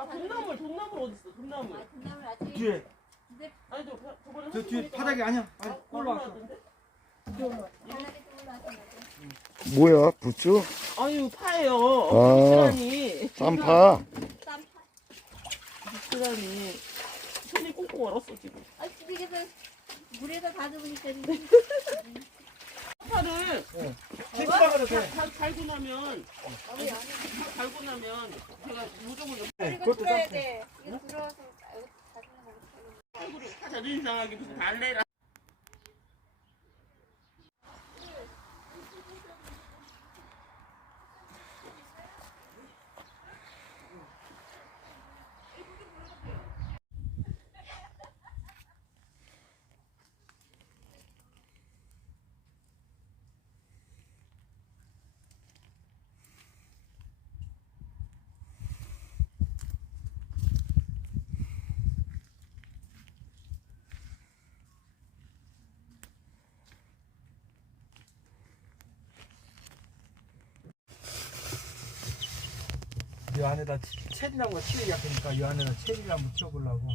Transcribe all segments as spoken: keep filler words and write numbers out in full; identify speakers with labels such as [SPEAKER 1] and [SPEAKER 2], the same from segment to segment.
[SPEAKER 1] 돈나물, 돈나물 어디 있어? 돈나물.
[SPEAKER 2] 아, 돈나물 아직.
[SPEAKER 3] 뒤에.
[SPEAKER 2] 근데
[SPEAKER 1] 아니 저 저번에
[SPEAKER 3] 저 뒤에 바닥이 아니야. 아, 올라왔어.
[SPEAKER 4] 뭐야, 부츠?
[SPEAKER 1] 아유 파예요.
[SPEAKER 4] 아.
[SPEAKER 1] 부츠라니.
[SPEAKER 4] 쌈파?
[SPEAKER 2] 쌈파.
[SPEAKER 1] 부츠라니. 손이 꽁꽁 얼었어 지금.
[SPEAKER 2] 아, 집에서 물에다 다듬으니까.
[SPEAKER 1] 파를
[SPEAKER 3] 킥다 그래.
[SPEAKER 1] 잘 갈고 나면 다 갈고 나면 제가 요정을
[SPEAKER 2] 이거 들어야 돼. 이거 들어와서 이거 다듬는 거 못하겠네.
[SPEAKER 1] 얼굴이 자존심 상하게 무슨 달래라.
[SPEAKER 3] 이 안에다 체리나무가 치기 약하니까 이 안에다 체리나무 묻혀보려고.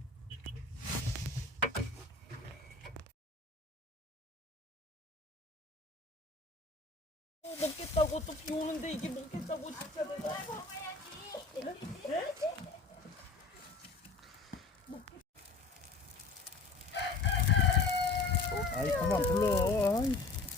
[SPEAKER 1] 어, 먹겠다고 또 비 오는데 이게 먹겠다고 진짜 내가. 네? 네?
[SPEAKER 3] 아이 그만 불러. 아이.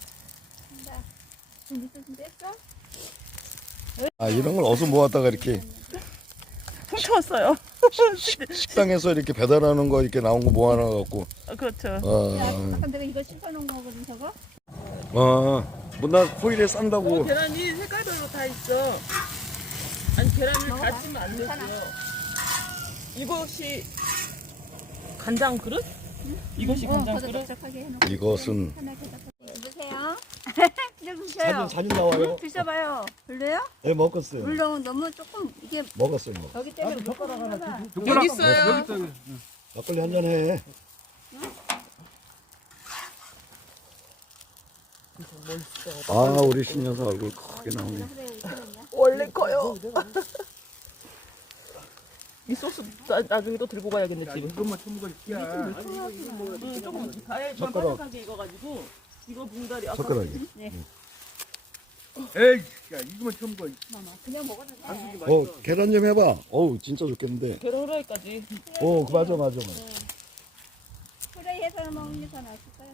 [SPEAKER 2] 준비도 좀 됐어?
[SPEAKER 4] 아, 이런 걸 어디서 모았다가 이렇게
[SPEAKER 1] 훔쳐왔어요.
[SPEAKER 4] 식당에서 이렇게 배달하는 거 이렇게 나온 거 모아놔갖고.
[SPEAKER 1] 아, 그렇죠.
[SPEAKER 2] 야,
[SPEAKER 4] 아,
[SPEAKER 2] 아까 내가 이거 씻어놓은 거거든, 저거?
[SPEAKER 4] 아, 뭐나 호일에
[SPEAKER 1] 어,
[SPEAKER 4] 싼다고.
[SPEAKER 1] 계란이 색깔별로 다 있어. 아니 계란을
[SPEAKER 2] 먹어봐.
[SPEAKER 1] 다 찌면 안
[SPEAKER 2] 괜찮아.
[SPEAKER 1] 되고요. 이것이 간장 그릇? 이것이
[SPEAKER 2] 어,
[SPEAKER 1] 간장 그릇?
[SPEAKER 2] 버덕버덕하게 해놓고.
[SPEAKER 4] 이것은
[SPEAKER 2] 편하게 해서. 여보세요? 이거
[SPEAKER 4] 사진,
[SPEAKER 2] 드셔요.
[SPEAKER 4] 사진 나와요?
[SPEAKER 2] 드셔봐요. 별로요?
[SPEAKER 4] 네, 먹었어요.
[SPEAKER 2] 물론 너무 조금 이게
[SPEAKER 4] 먹었어요, 뭐.
[SPEAKER 2] 저기 때문에 못 먹나 봐.
[SPEAKER 1] 여기 있어요.
[SPEAKER 3] 여기 있어요.
[SPEAKER 4] 막걸리 한잔 해. 아, 우리 신여사 얼굴 크게 나오네.
[SPEAKER 2] 그래, 있거든요.
[SPEAKER 1] 원래 커요. 이 소스 나, 나중에 또 들고 가야겠네 집에.
[SPEAKER 3] 이것만 처먹을 끼야.
[SPEAKER 1] 응, 조금 가야
[SPEAKER 4] 젓가락.
[SPEAKER 1] 바삭하게 익어가지고 이거 분갈이 아까
[SPEAKER 4] 젓가락이.
[SPEAKER 3] 에이, 야 이거만 처먹어.
[SPEAKER 2] 마마, 그냥 먹어도 돼.
[SPEAKER 4] 어, 계란 좀 해봐. 어우, 진짜 좋겠는데.
[SPEAKER 1] 계란 후라이까지.
[SPEAKER 4] 어, 그 맞아, 맞아, 맞아.
[SPEAKER 2] 프라이해서 먹는 게 더 맛있을 거야.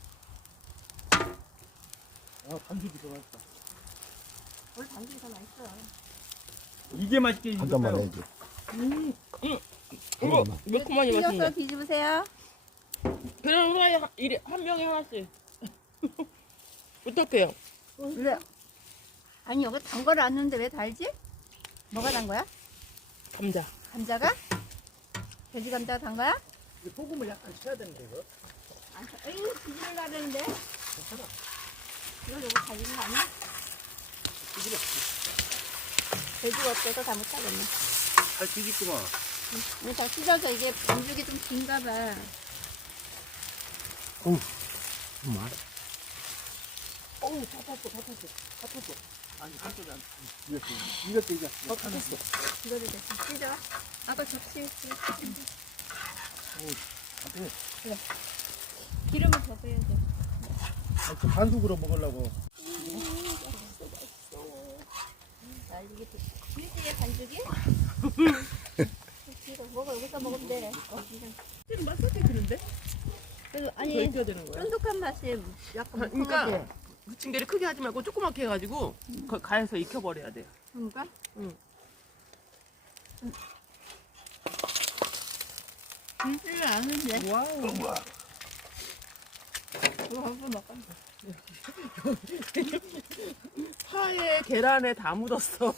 [SPEAKER 3] 아, 반죽이 더 맛있다.
[SPEAKER 2] 원래 당근이 더 맛있어.
[SPEAKER 3] 이게 맛있게
[SPEAKER 4] 한 잔만
[SPEAKER 3] 익었어요.
[SPEAKER 4] 해줘.
[SPEAKER 1] 음, 음.
[SPEAKER 4] 한
[SPEAKER 1] 이거
[SPEAKER 4] 잔만.
[SPEAKER 1] 매콤하니
[SPEAKER 2] 튀겨서
[SPEAKER 1] 맛있네.
[SPEAKER 2] 뒤집으세요.
[SPEAKER 1] 계란 후라이 한, 이리, 한 명에 하나씩. 부탁해요.
[SPEAKER 2] 그래. 아니, 여기 단 거를 안 넣는데 왜 달지? 뭐가 단 거야?
[SPEAKER 1] 감자.
[SPEAKER 2] 감자가? 돼지 감자가 단 거야?
[SPEAKER 3] 소금을 약간 쳐야 되는데 이거.
[SPEAKER 2] 아, 에이, 뒤집으려고 하는데. 이걸 여기 달리는 거 아니야? 돼지가 없어서 다 못하겠네.
[SPEAKER 3] 잘 뒤집구만.
[SPEAKER 2] 근데 다 찢어져. 이게 반죽이 좀 긴가 봐.
[SPEAKER 3] 정말.
[SPEAKER 1] 어우, 다 탔어, 다 탔어. 다 탔어. 아니, 다 탔어.
[SPEAKER 3] 이겼어. 이겼어, 이겼어.
[SPEAKER 1] 다 탔어.
[SPEAKER 2] 이거를 대충 찢어. 아까 접시에 그래. 기름을 더 빼야 돼.
[SPEAKER 3] 아, 또 반숙으로 먹으려고.
[SPEAKER 2] 아, 이게 길지의 반죽이? 이거 먹어, 여기서 먹으면 돼. 어, 이런.
[SPEAKER 1] 지금 맛있게 드는데?
[SPEAKER 2] 그래서
[SPEAKER 1] 더
[SPEAKER 2] 아니,
[SPEAKER 1] 익혀야 되는 거야.
[SPEAKER 2] 쫀득한 맛이 약간
[SPEAKER 1] 그러니까
[SPEAKER 2] 묵직하지?
[SPEAKER 1] 부침개를 크게 하지 말고 조그맣게 해가지고 거 가에서 익혀버려야 돼요.
[SPEAKER 2] 그런가?
[SPEAKER 1] 응.
[SPEAKER 2] 길지를 않은데.
[SPEAKER 3] 와우.
[SPEAKER 2] 이거 한번 먹어.
[SPEAKER 1] 파에 계란에 다 묻었어.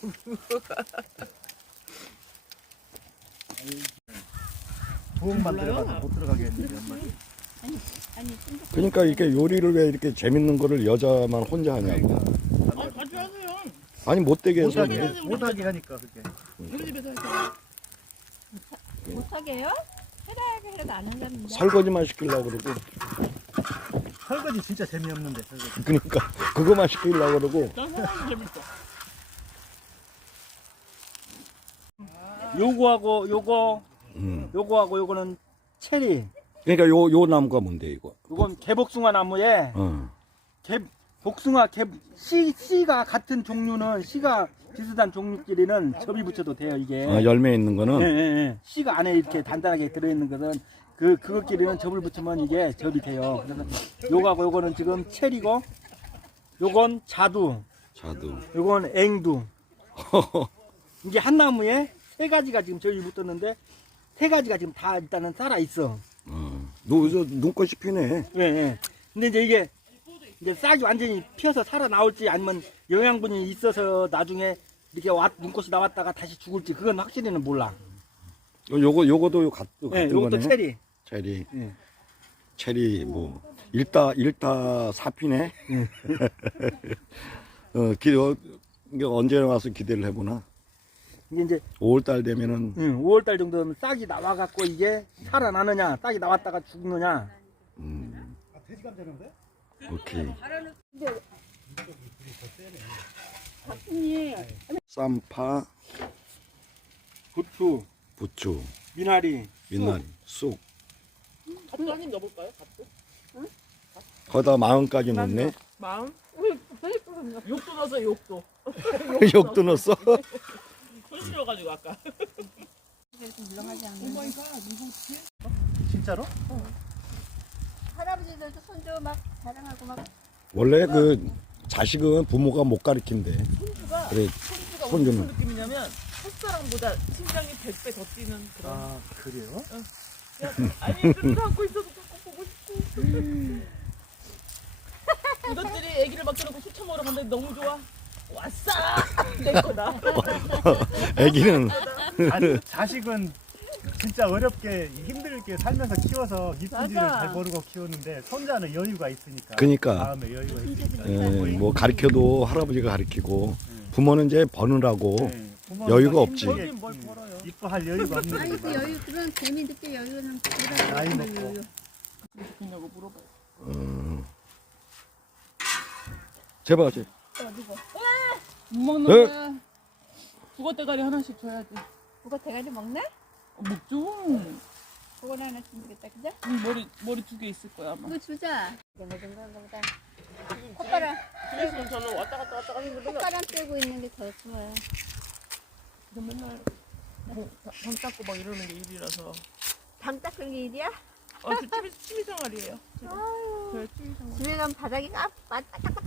[SPEAKER 3] 부엌만
[SPEAKER 1] 몰라요?
[SPEAKER 3] 들어가서 못 들어가게 했는데 엄마.
[SPEAKER 2] 아니, 아니, 쫀득한
[SPEAKER 4] 그러니까 이렇게 요리를 왜 이렇게 재밌는 거를 여자만 혼자 하냐고.
[SPEAKER 1] 아, 같이 하세요.
[SPEAKER 4] 아니, 못되게 해서.
[SPEAKER 3] 못하게
[SPEAKER 4] 왜-
[SPEAKER 3] 못하게 하니까 그게.
[SPEAKER 1] 우리 집에서 하세요.
[SPEAKER 2] 못하게 해요? 해라하게 해도 안 한다는데.
[SPEAKER 4] 설거지만 시키려고 그러고.
[SPEAKER 3] 설거지 진짜 재미없는데 설거지.
[SPEAKER 4] 그러니까 그거만 시키려고 그러고.
[SPEAKER 1] 난 사람이 재밌어.
[SPEAKER 3] 요거하고 요거,
[SPEAKER 4] 음.
[SPEAKER 3] 요거하고 요거는 체리.
[SPEAKER 4] 그러니까 요 요 나무가 뭔데 이거?
[SPEAKER 3] 요건 개복숭아 나무에
[SPEAKER 4] 어.
[SPEAKER 3] 개 복숭아 개 씨 씨가 같은 종류는 씨가 비슷한 종류끼리는 접이 붙여도 돼요 이게.
[SPEAKER 4] 아, 열매 있는 거는
[SPEAKER 3] 예, 예, 예. 씨가 안에 이렇게 단단하게 들어있는 것은 그 그것끼리는 접을 붙이면 이게 접이 돼요. 그래서 요거하고 요거는 지금 체리고, 요건 자두,
[SPEAKER 4] 자두.
[SPEAKER 3] 요건 앵두. 이게 한 나무에 세 가지가 지금 접이 붙었는데 세 가지가 지금 다 일단은 살아 있어.
[SPEAKER 4] 어. 너저 눈꽃이 피네.
[SPEAKER 3] 예, 예. 근데 이제 이게 이제 싹이 완전히 피어서 살아 나올지 아니면 영양분이 있어서 나중에 이렇게 와, 눈꽃이 나왔다가 다시 죽을지 그건 확실히는 몰라.
[SPEAKER 4] 요- 요거 요거도 요 같, 요
[SPEAKER 3] 예,
[SPEAKER 4] 같은
[SPEAKER 3] 요것도
[SPEAKER 4] 거네.
[SPEAKER 3] 체리.
[SPEAKER 4] 체리.
[SPEAKER 3] 예.
[SPEAKER 4] 체리 뭐 일타 일타 사피네. 어, 기 어, 이게 언제 와서 기대를 해보나.
[SPEAKER 3] 이게 이제
[SPEAKER 4] 오월달 되면은
[SPEAKER 3] 응, 오월달 정도면 싹이 나와갖고 이게 살아나느냐, 싹이 나왔다가 죽느냐.
[SPEAKER 4] 음. 오케이.
[SPEAKER 2] 박순이
[SPEAKER 4] 쌈파,
[SPEAKER 3] 부추,
[SPEAKER 4] 부추,
[SPEAKER 3] 미나리,
[SPEAKER 4] 미나리, 쑥.
[SPEAKER 1] 갓도 한입 넣어볼까요? 갓도?
[SPEAKER 4] 거기다 마흔까지 넣네.
[SPEAKER 1] 마음? 욕도 넣었어요, 욕도.
[SPEAKER 4] 욕도 넣었어.
[SPEAKER 1] 손실어가지고 아까.
[SPEAKER 2] 그래서 물렁하지 않는
[SPEAKER 3] 진짜로?
[SPEAKER 2] 할아버지들도 손주 막 자랑하고 막
[SPEAKER 4] 원래 그 자식은 부모가 못 가르친대.
[SPEAKER 1] 손주가,
[SPEAKER 4] 그래,
[SPEAKER 1] 손주가
[SPEAKER 4] 손주는.
[SPEAKER 1] 무슨 느낌이냐면 첫사랑보다 심장이 백 배 더 뛰는 그런.
[SPEAKER 3] 아, 그래요?
[SPEAKER 1] 야, 아니 눈을 감고 있어도 꼭 보고 싶고. 이것들이 애기를 막 데리고 술 처먹으러 갔는데 너무 좋아. 왔어! 내 거다.
[SPEAKER 4] 애기는
[SPEAKER 5] 아니, 자식은 진짜 어렵게 힘들게 살면서 키워서 이쁜지를
[SPEAKER 1] 맞아.
[SPEAKER 5] 잘 모르고 키우는데 손자는 여유가 있으니까
[SPEAKER 4] 그니까.
[SPEAKER 5] 마음에 여유가 있으니까
[SPEAKER 4] 에, 뭐 가르쳐도 할아버지가 가르치고 부모는 이제 버느라고
[SPEAKER 5] 네, 부모는
[SPEAKER 4] 여유가
[SPEAKER 5] 막
[SPEAKER 4] 없지.
[SPEAKER 5] 힘들게
[SPEAKER 1] 벌긴 뭘 벌어요.
[SPEAKER 5] 이뻐할 여유가 없는
[SPEAKER 2] 아니 그
[SPEAKER 5] 거니까
[SPEAKER 2] 여유 그런 재미 느낄 여유는
[SPEAKER 5] 나이
[SPEAKER 2] 그런
[SPEAKER 5] 먹고.
[SPEAKER 2] 여유.
[SPEAKER 1] 좋냐고 물어봐요.
[SPEAKER 4] 음. 제발 제.
[SPEAKER 1] 못 먹는
[SPEAKER 4] 에?
[SPEAKER 1] 거야. 북어 대가리 하나씩 줘야지.
[SPEAKER 2] 그거 대가리 먹나?
[SPEAKER 1] 어, 먹죠.
[SPEAKER 2] 그거 하나 주면 되겠다 그죠?
[SPEAKER 1] 음, 머리 머리 두 개 있을 거야 아마.
[SPEAKER 2] 그거 주자 이게 먹은 건가 보다 콧바람
[SPEAKER 1] 그래서 저는 왔다 갔다 왔다 갔다 했는데
[SPEAKER 2] 콧바람 쐬고 있는 게 더 좋아요
[SPEAKER 1] 맨날 뭐, 방 닦고 막 이러는 게 일이라서.
[SPEAKER 2] 방 닦은 게 일이야?
[SPEAKER 1] 어, 그 취미, 취미 생활이에요. 제가.
[SPEAKER 2] 아유
[SPEAKER 1] 저의 취미 생활.
[SPEAKER 2] 집에 가면 바닥이 까- 빠- 딱딱딱